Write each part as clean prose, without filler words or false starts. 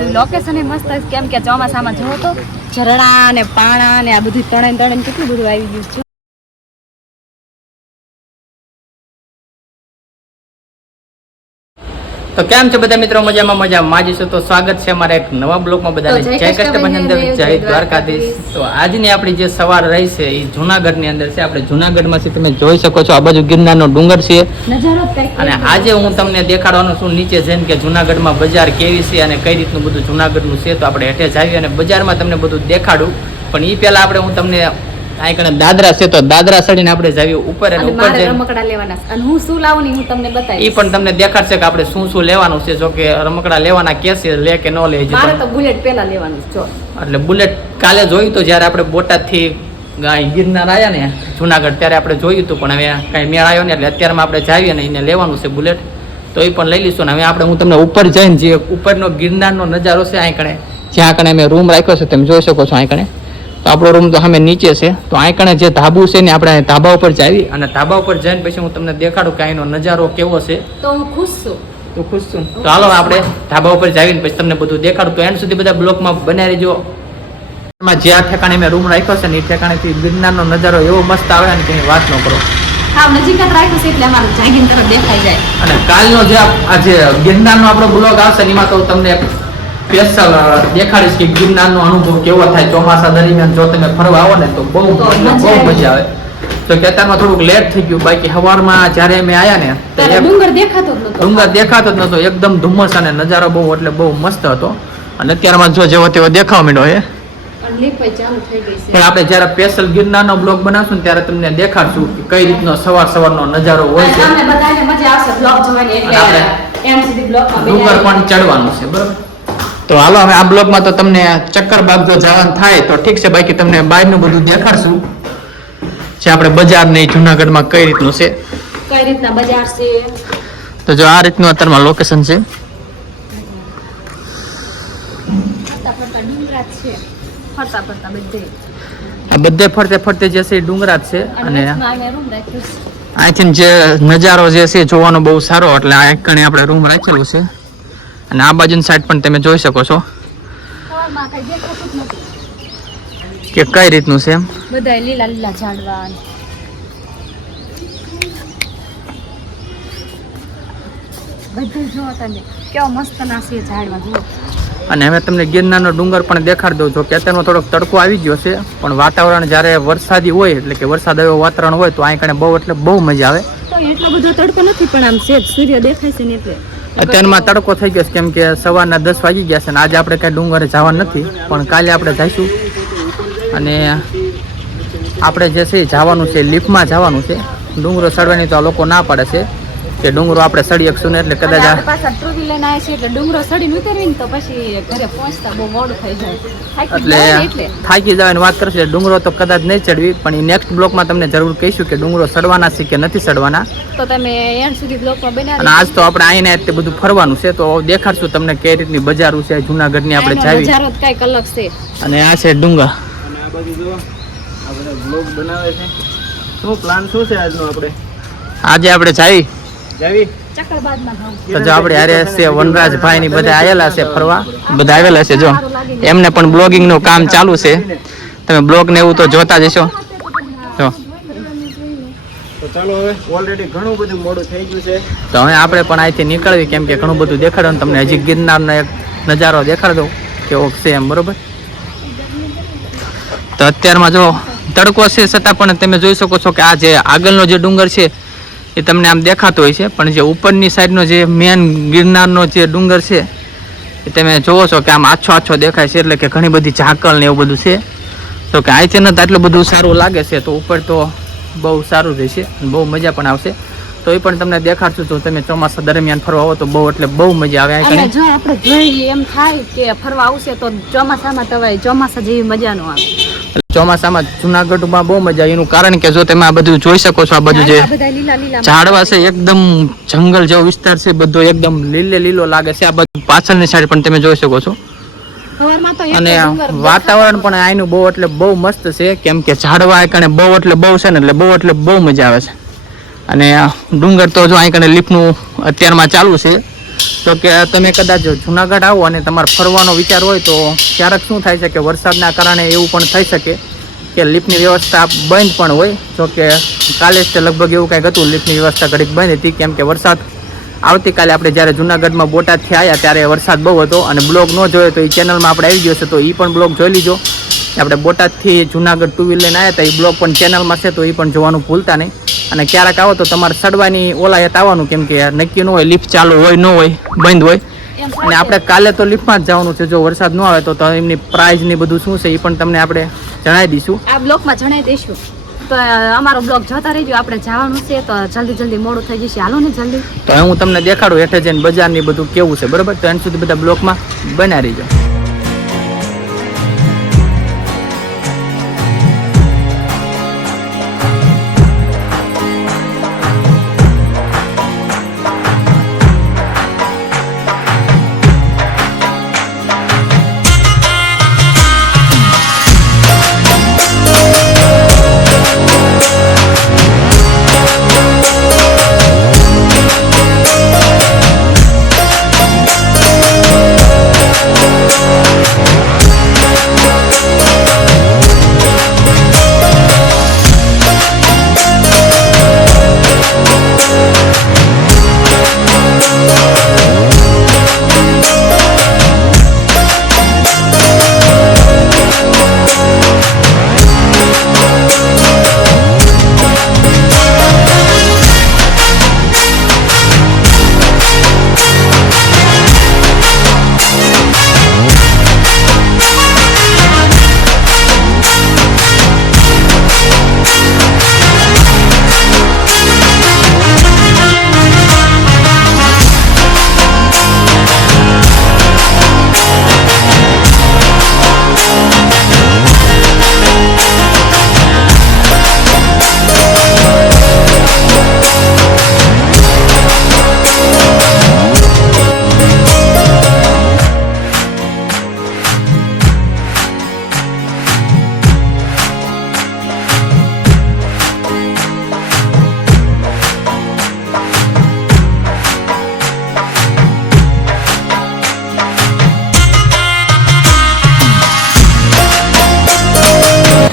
બધું લોકેશન એ મસ્ત છે કેમ કે ચોમાસામાં જોવો તો ઝરણા ને પાણા ને આ બધું તણે કેટલું બધું આવી ગયું છે. તો કેમ છે બધા મિત્રો? મજામાં માજી છો. તો સ્વાગત છે અમારા એક નવા બ્લોગમાં. બધાને જય કૃષ્ણ અંદર, જય દ્વારકાધીશ. તો આજની આપણી જે સવાર રહી છે એ જુનાગઢની અંદર છે. આપણે જુનાગઢમાંથી તમે જોઈ શકો છો આ બાજુ ગિરનારનો ડુંગર છે અને આજે હું તમને દેખાડવાનું છું નીચે જઈને કે જુનાગઢમાં બજાર કેવી છે અને કઈ રીતનું બધું જુનાગઢનું છે. તો આપણે હેઠે જાવી અને બજારમાં તમને બધું દેખાડું. પણ એ પહેલા આપણે હું તમને આ કણે દાદરા છે તો દાદરા ચડીને આપણે જાવી ઉપર અને ઉપર જઈને રમકડા લેવાના છે અને હું શું લાવું ને હું તમને બતાવીશ. એ પણ તમને દેખાડશે કે આપણે શું લેવાનું છે. જો કે રમકડા લેવાના કે છે લે કે ન લે. મારે તો બુલેટ પહેલા લેવાનું છે. એટલે બુલેટ કાલે જોયું તો જ્યારે આપણે બોટાદથી ગિરનાર આવ્યા ને જુનાગઢ ત્યારે આપણે જોયું હતું પણ હવે કાંઈ મેળ આવ્યો ને એટલે અત્યારમાં આપણે જાવીએ ને એને લેવાનું છે બુલેટ. તો એ પણ લઈ લઈશું ને હવે આપણે હું તમને ઉપર જઈને જે ઉપરનો ગિરનારનો નજારો છે આ કણે જ્યાં કણે અમે રૂમ રાખ્યો છે તમે જોઈ શકો છો. આ કણે તો આપણો રૂમ તો સામે નીચે છે. તો આ કણે જે ધાબુ છે ને આપણે ધાબા ઉપર જાવી અને ધાબા ઉપર જઈને પછી હું તમને દેખાડું કે અહીંનો નજારો કેવો છે. તો હું ખુશ છું. તું ખુશ છું? તો હાલો આપણે ધાબા ઉપર જાવીને પછી તમને બધું દેખાડું. તો એન્ડ સુધી બધા બ્લોકમાં બનાવી રહેજો. જે આ ઠેકાણે મેં રૂમ રાખ્યો છે ને એ ઠેકાણેથી ગિરનારનો નજારો એવો મસ્ત આવે ને કે એની વાત ન કરો. હા, નજીક જ રાખ્યું છે એટલે અમારું જાગીન તરફ દેખાઈ જાય. અને કાલનો જે આ જે ગિરનારનો આપણો બ્લોગ આવશે ને એમાં તો તમને સ્પેશિયલ દેખાડીશ કે ગિરનારનો અનુભવ કેવો થાય ચોમાસા દરમિયાન જો તમે ફરવા આવો ને તો બહુ મજા આવે. તો અત્યારમાં થોડુંક લેટ થઈ ગયું. બાકી સવારમાં જ્યારે અમે આવ્યા ને ડુંગર દેખાતો જ નતો. એકદમ ધુમ્મસ અને નજારો બહુ એટલે બહુ મસ્ત હતો. અને અત્યારમાં જો જેવો તેવો દેખાવા માંડ્યો પણ આપણે જયારે સ્પેશિયલ ગિરનારનો બ્લોગ બનાવશું ને ત્યારે તમને દેખાડશું કે કઈ રીતનો સવારનો નજારો હોય છે. ડુંગર પણ ચડવાનું છે બરાબર. તો હાલો હવે આ બ્લોગમાં તો તમને ચક્કર બાગ જો જવાનું થાય તો ઠીક છે. બાકી તમને બહારનું બધું દેખાડશું જે આપણે બજાર ને જુનાગઢમાં કઈ રીતનું છે, કઈ રીતના બજાર છે. તો જો આ રીતનું અત્યારમાં લોકેશન છે. બધે ફરતે જે છે ડુંગરા જ છે અને અહીંથી જે નજારો જે છે જોવાનો બહુ સારો એટલે આ કણે આપણે રૂમ રાખેલું છે. અને આ બાજુની સાઈડ પણ તમે જોઈ શકો છો કે કઈ રીતનું છે એમ. બધા લીલા ઝાડવા બધું જો તમે કેવો મસ્ત ના છે ઝાડવા જુઓ. અને હવે તમને ગિરનારનો ડુંગર પણ દેખાડી દઉં છું કે અત્યારનો થોડોક તડકો આવી ગયો છે પણ વાતાવરણ જ્યારે વરસાદી હોય એટલે કે વરસાદ એવું વાતાવરણ હોય તો અહીં કણે બહુ એટલે બહુ મજા આવે. તો એટલો બધો તડકો નથી પણ આમ સેજ સૂર્ય દેખાય છે ને એટલે અત્યારમાં તડકો થઈ ગયો છે કેમ કે સવારના 10 વાગી ગયા છે ને આજે આપણે કઈ ડુંગરે જવાનું નથી પણ કાલે આપણે જઈશું. અને આપણે જે છે જવાનું છે લિફ્ટમાં જવાનું છે. ડુંગરો ચડવાની તો આ લોકો ના પાડે છે કે ડુંગરો આપણે ચડી શકશું ને એટલે કદાચ ડુંગરો ચડીને ઉતરવીને તો પછી ઘરે પહોંચતા બહુ મોડું થઈ જાય એટલે થાકી જવાની વાત કરશે. ડુંગરો તો કદાચ નહીં ચડવી પણ એ નેક્સ્ટ બ્લોકમાં તમને જરૂર કહીશું કે ડુંગરો ચડવાના છે કે નથી ચડવાના. તો તમે એન્ડ સુધી બ્લોકમાં બનાવી. અને આજ તો આપણે આઈને એટલે બધું ફરવાનું છે તો દેખાડશું તમને કઈ રીતની બજારો છે જુનાગઢની આપણે જાવી. બજારો કઈક અલગ છે. અને આ છે ડુંગર. અને આ બાજુ જો આ બધા બ્લોગ બનાવે છે. શું પ્લાન શું છે આજનો? આજે આપણે જાવી તો જો આપણે હારે છે વનરાજભાઈ ની બધા આવેલા છે ફરવા. બધા આવેલા છે જો એમને પણ બ્લોગિંગ નું કામ ચાલુ છે. તમે બ્લોગ ને એવું તો જોતા જ હશો. જો તો ચાલો હવે ઓલરેડી ઘણું બધું મોડું થઈ ગયું છે તો હવે આપણે પણ અહીંથી નીકળવી કેમ કે ઘણું બધું દેખાડો તમને હજી ગિરનારનો એક નજારો દેખાડ દઉં કેવો છે એમ બરોબર. તો અત્યારમાં જો તડકો છે છતાં પણ તમે જોઈ શકો છો કે આ જે આગળનો જે ડુંગર છે એ તમને આમ દેખાતો હોય છે પણ જે ઉપરની સાઈડનો જે મેન ગિરનારનો જે ડુંગર છે એ તમે જોવો છો કે આમ આછો દેખાય છે એટલે કે ઘણી બધી ઝાકળ ને એવું બધું છે. તો કે આ ચેનલ તો આટલું બધું સારું લાગે છે તો ઉપર તો બહુ સારું રહેશે બહુ મજા પણ આવશે. તો એ પણ તમને દેખાડશું તો તમે ચોમાસા દરમિયાન ફરવા આવો તો બહુ એટલે બહુ મજા આવે. અને જો આપણે જોઈએ એમ થાય કે ફરવા આવશે તો ચોમાસામાં તવાય ચોમાસા જેવી મજા ન આવે. ચોમાસામાં જુનાગઢમાં બહુ મજા આવે એનું કારણ કે જો તમે આ બધું જોઈ શકો છો આ બધું જે ઝાડવા છે એકદમ જંગલ જેવો વિસ્તાર છે બધો એકદમ લીલો લાગે છે. આ બધું પાછળની સાઈડ પણ તમે જોઈ શકો છો. અને વાતાવરણ પણ અહીંનું બહુ એટલે બહુ મસ્ત છે કેમ કે ઝાડવા કણે બહુ એટલે બહુ છે ને એટલે બહુ મજા આવે છે. અને ડુંગર તો જો અહીં કણે લિફ્ટનું અત્યારમાં ચાલુ છે તો કે તમે કદાચ જુનાગઢ આવો અને તમારે ફરવાનો વિચાર હોય તો ક્યારેક શું થાય છે કે વરસાદના કારણે એવું પણ થઈ શકે કે લિફ્ટની વ્યવસ્થા બંધ પણ હોય. જો કે કાલે જ લગભગ એવું કાંઈક હતું, લિફ્ટની વ્યવસ્થા ઘડીક બંધ હતી કેમ કે વરસાદ આવતીકાલે આપણે જ્યારે જુનાગઢમાં બોટાદથી આવ્યા ત્યારે વરસાદ બહુ હતો અને બ્લોગ ન જોયો તો એ ચેનલમાં આપણે આવી ગયો છે, તો એ પણ બ્લોગ જોઈ લીજો. આપણે બોટાદથી જુનાગઢ 2 વ્હીલ લઈને આવ્યા હતા, એ બ્લોગ પણ ચેનલમાં છે, તો એ પણ જોવાનું ભૂલતા નહીં. અને ક્યારેક આવો તો તમારે સડવાની ઓલાયત આવવાનું કેમ કે નક્કી ન હોય, લિફ્ટ ચાલુ હોય ન હોય, બંધ હોય. અને આપણે કાલે તો લિફ્ટમાં જ જવાનું છે, જો વરસાદ ન આવે તો એમની પ્રાઇઝ ને બધું શું છે એ પણ તમને આપણે જણાવી દઈશું. આ બ્લોગમાં જણાવી દઈશું. તો અમારો બ્લોગ જોતા રહેજો, આપણે જવાનું છે તો જલ્દી મોડું થઈ જશે. હાલો ને જલ્દી. તો હું તમને દેખાડું હેઠે જઈને બજાર ની બધું કેવું છે, બરોબર? તો એન સુધી બધા બ્લોગમાં બના રહીજો.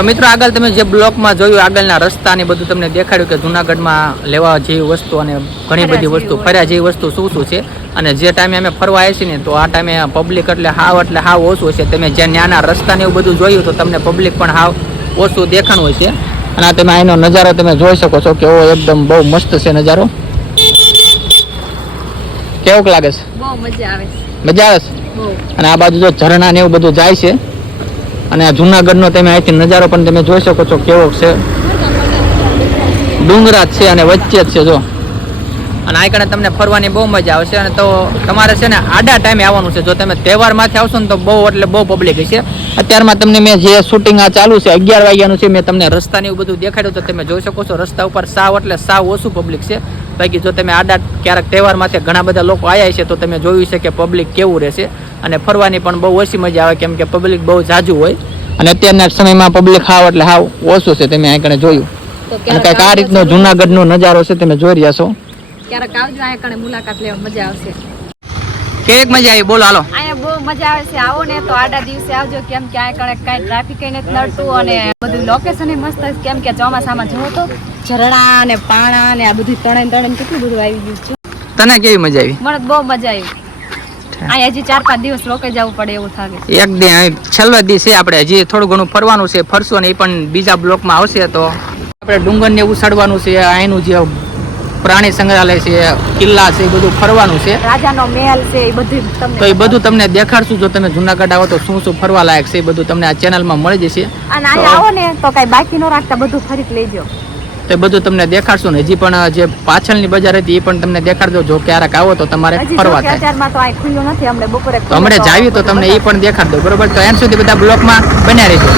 તો મિત્રો આગળ તમે જે બ્લોકમાં જોયું, આગળના રસ્તા ને બધું તમને દેખાડ્યું કે જુનાગઢમાં લેવા જેવી વસ્તુ અને ઘણી બધી વસ્તુ, ફર્યા જેવી વસ્તુ શું શું છે. અને જે ટાઈમે અમે ફરવા આવ્યા છીએ ને તો આ ટાઈમે પબ્લિક એટલે હાવ ઓછું છે. તમે જે નાના રસ્તા ને એવું બધું જોયું તો તમને પબ્લિક પણ હાવ ઓછું દેખાણું હોય છે. અને આ તમે અહીંનો નજારો તમે જોઈ શકો છો કે એકદમ બહુ મસ્ત છે નજારો. કેવું લાગે છે? બહુ મજા આવે છે. મજા આવે છે. અને આ બાજુ જો ઝરણા ને એવું બધું જાય છે. અને આ જુનાગઢનો તમે અહીંથી નજારો પણ તમે જોઈ શકો છો કેવો છે. ડુંગરા છે અને વચ્ચે જ છે જો. અને આ કણે તમને ફરવાની બહુ મજા આવશે. અને તો તમારે છે ને આડા ટાઈમે આવવાનું છે. જો તમે તહેવારમાંથી આવશો ને તો બહુ પબ્લિક હશે. અત્યારમાં તમને મેં જે શૂટિંગ આ ચાલુ છે 11 વાગ્યાનું છે, મેં તમને રસ્તાને એવું બધું દેખાડ્યું તો તમે જોઈ શકો છો રસ્તા ઉપર સાવ ઓછું પબ્લિક છે. બાકી જો તમે આડા ક્યારેક તહેવારમાંથી ઘણા બધા લોકો આવ્યા છે તો તમે જોયું છે કે પબ્લિક કેવું રહેશે. અને ફરવાની પણ બહુ ઓછી મજા આવે કેમ કે પબ્લિક બહુ ઝાઝું હોય. અને અત્યારના સમયમાં પબ્લિક એટલે હાવ ઓછું છે. તમે અહીં કણે જોયું અને કંઈક આ રીતનો જુનાગઢનો નજારો છે તમે જોઈ રહ્યા છો. ક્યારેક આવજો, અહીંયા કણે મુલાકાત લેવા મજા આવશે. કેક મજા આવી? બોલો હાલો. અહીંયા બહુ મજા આવે છે. આવો ને તો આડા દિવસે આવજો કેમ કે અહીંયા કણે કાંઈ ટ્રાફિક નથી નડતું અને બધું લોકેશન મસ્ત છે કેમ કે ચોમાસામાં જુઓ તો ઝરણા ને પાણા ને આ બધું તણે કેટલું બધું આવી ગયું છે. તને કેવી મજા આવી? મને બહુ મજા આવી. અહીંયા હજી 4-5 દિવસ રોકાઈ જવું પડે એવું થાય. એક દી છેલ્લા દિવસે આપણે હજી થોડું ઘણું ફરવાનું છે, ફરશું અને એ પણ બીજા બ્લોકમાં આવશે. તો આપણે ડુંગર ને એવું ચડવાનું છે, અહીંનું જે પ્રાણી સંગ્રહાલય છે, કિલ્લા છે, એ બધું ફરવાનું છે, રાજાનો મહેલ છે, એ બધું તમને તો એ બધું તમને દેખાડશું. જો તમે જુનાગઢ આવો તો શું શું ફરવા લાયક છે એ બધું તમને આ ચેનલમાં મળી જશે. અને અહીંયા આવો ને તો કઈ બાકી ન રાખતા, બધું ફરી લેજો. તો બધું તમને દેખાડશું ને હજી પણ જે પાછળની બજાર હતી એ પણ તમને દેખાડજો. જો ક્યારેક આવો તો તમારે ફરવા થાય. અત્યારમાં તો આ ખુલ્લું નથી, હમણે બપોરે તો હમણે જાવી તો તમને એ પણ દેખાડ દો, બરોબર? તો એન સુધી બધા બ્લોકમાં બન્યા રહેજો.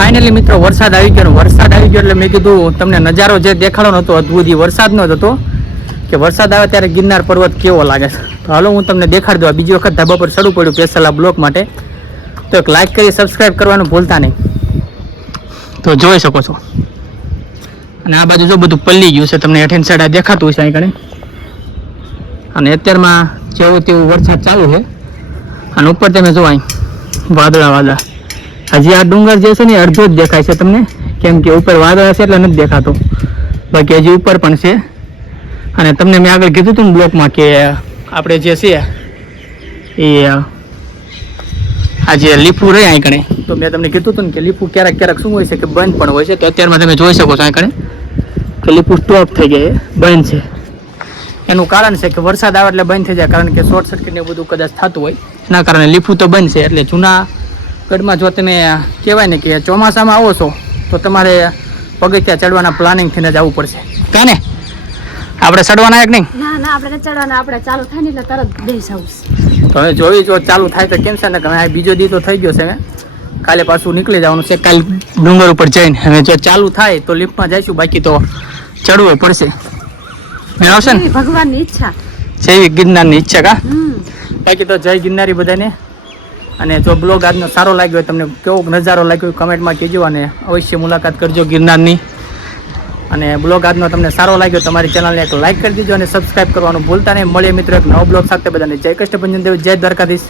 ફાઇનલી મિત્રો વરસાદ આવી ગયો. વરસાદ આવી ગયો એટલે મેં કીધું તમને નજારો જે દેખાડો નતો અદ્ભુત એ વરસાદનો જ હતો કે વરસાદ આવે ત્યારે ગિરનાર પર્વત કેવો લાગે છે. તો હાલો હું તમને દેખાડી દઉં. બીજી વખત ધાબા પર ચડવું પડ્યું સ્પેશિયલ આ બ્લોગ માટે. તો એક લાઈક કરી સબસ્ક્રાઈબ કરવાનું ભૂલતા નહીં. તો જોઈ શકો છો. અને આ બાજુ જો બધું પલ્લી ગયું છે, તમને હેઠીન સાઈડ આ દેખાતું હશે અહીં કણે. અને અત્યારમાં જેવું તેવું વરસાદ ચાલુ છે. અને ઉપર તમે જો અહીં વાદળા હજી આ ડુંગર જે છે ને એ અડધો જ દેખાય છે તમને, કેમ કે ઉપર વાદળા છે એટલે નથી દેખાતો. બાકી હજી ઉપર પણ છે. અને તમને મેં આગળ કીધું હતું ને બ્લોકમાં કે આપણે જે છે એ આ જે લીફું રહે અહીં કણે, તો મેં તમને કીધું હતું ને કે લીફું ક્યારેક ક્યારેક શું હોય છે કે બંધ પણ હોય છે. તો અત્યારમાં તમે જોઈ શકો છો અહીં કણે કે લીફું સ્ટોપ થઈ ગઈ, બંધ છે. એનું કારણ છે કે વરસાદ આવે એટલે બંધ થઈ જાય, કારણ કે શોર્ટ સર્કિટ ને બધું કદાચ થતું હોય એના કારણે લીફું તો બંધ છે. એટલે જૂનાગઢમાં જો તમે કહેવાય ને કે ચોમાસામાં આવો છો તો તમારે પગથિયા ચડવાના પ્લાનિંગ થઈને જ આવવું પડશે. કાને આપણે ચડવાના એક નહીં? ના ના, આપણે ચડવાના, આપણે ચાલુ થાય ને એટલે તરત બેસી આવું. તો હવે જોઈ જો ચાલુ થાય તો કેમ છે ને, હવે બીજો દી તો થઈ ગયો છે. હવે કાલે પાછું નીકળી જવાનું છે, કાલે ડુંગર ઉપર જઈને. હવે જો ચાલુ થાય તો લિફ્ટમાં જઈશું, બાકી તો ચડવું પડશે. આવશે ને ભગવાનની ઈચ્છા, જેવી ગિરનારની ઈચ્છા. કા બાકી તો જય ગિરનારી બધાને. અને જો બ્લોગ આજનો સારો લાગ્યો, તમને કેવો નજારો લાગ્યો કમેન્ટમાં કહેજો. અને અવશ્ય મુલાકાત કરજો ગિરનારની. અને બ્લોગ આજનો તમને સારો લાગ્યો તમારી ચેનલને એક લાઈક કરી દીજો અને સબસ્ક્રાઈબ કરવાનું ભૂલતા નહીં. મળીએ મિત્રો એક નવો બ્લોગ સાથે. બધાને જય કષ્ટભંજન દેવ, જય દ્વારકાધીશ.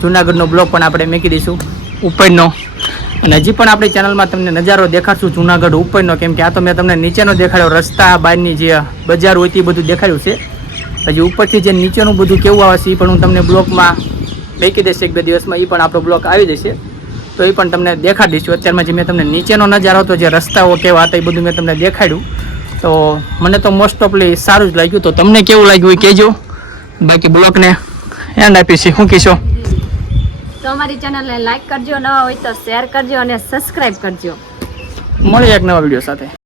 જૂનાગઢનો બ્લોગ પણ આપણે મૂકી દઈશું ઉપરનો. અને હજી પણ આપણી ચેનલમાં તમને નજારો દેખાડશું જૂનાગઢ ઉપરનો, કેમ કે આ તો મેં તમને નીચેનો દેખાડ્યો, રસ્તા બહારની જે બજાર હોય તે બધું દેખાડ્યું છે. હજી ઉપરથી જે નીચેનું બધું કેવું આવે છે એ પણ હું તમને બ્લોગમાં મૂકી દઈશ. એક બે દિવસમાં એ પણ આપણો બ્લોગ આવી જશે, તો એ પણ તમને દેખાડી દઈશું. અત્યારમાં જે મેં તમને નીચેનો નજારો હતો, જે રસ્તાઓ કેવા હતા એ બધું મેં તમને દેખાડ્યું. તો મને તો મોસ્ટ ઓફલી સારું જ લાગ્યું. તો તમને કેવું લાગ્યું એ કહેજો. બાકી બ્લોગને એન્ડ આપીશું. શું કહેશો? તો અમારી ચેનલને લાઈક કરજો, નવા હોય તો શેર કરજો અને સબસ્ક્રાઇબ કરજો. મળીએ એક નવા વિડીયો સાથે.